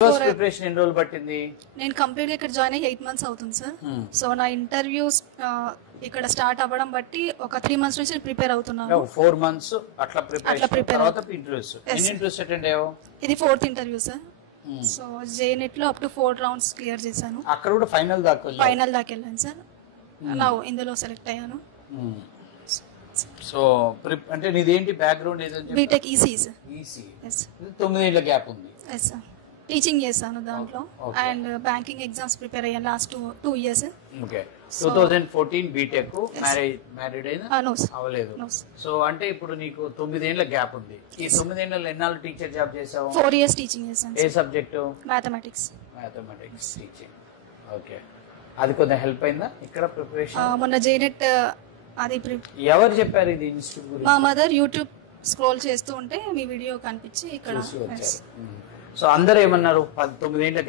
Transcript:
Preparation ఎన్ని రోజులు పట్టింది? నేను కంప్లీట్ ఇక్కడ జాయిన్ అయ్యి 8 months అవుతుంది సార్. సో నా ఇంటర్వ్యూస్ ఇక్కడ స్టార్ట్ అవ్వడం బట్టి ఒక 3 months నుంచి ప్రిపేర్ అవుతున్నాను. 4 months అట్లా ప్రిపేర్ తర్వాత ఇంటర్వ్యూస్. ఎన్ని ఇంటర్వ్యూస్ అటెండ్ అయ్యావు? ఇది 4th interview sir. So Janet లో అప్ టు 4 rounds క్లియర్ చేశాను. అక్కడ కూడా ఫైనల్ దాకా వెళ్ళాను సార్. నా ఇందులో సెలెక్ట్ అయ్యాను. సో అంటే నీదేంటి బ్యాక్గ్రౌండ్ ఏదంటే బీటెక్ ఈసీ సార్. ఈసీ 9 ఏళ్ల గ్యాప్ ఉంది. Yes sir. టీచింగ్ చేశాను దాంట్లో అండ్ బ్యాంకింగ్ ఎగ్జామ్స్ ప్రిపేర్ అయ్యాను last 2 years. Okay. 2014 BTech married అయినా అవ్వలేదు. సో అంటే ఇప్పుడు నీకు 9 ఏళ్ల గ్యాప్ ఉంది. ఈ 9 ఏళ్లలో ఎన్నాళ్ళు టీచర్ జాబ్ చేసావు? 4 years టీచింగ్ చేశాను. ఏ సబ్జెక్టు? Mathematics teaching. ఓకే. అది కొంచెం హెల్ప్ అయిందా ఇక్కడ ప్రిపరేషన్? మొన్న జేనెట్ అది ఎవరు చెప్పారు ఇది ఇన్స్టిట్యూట్ గురించి? మా మదర్ యూట్యూబ్ స్క్రోల్ చేస్తూ ఉంటే మీ వీడియో కనిపించి ఇక్కడ. సో అందరూ ఏమన్నారు? 9 ఏళ్ల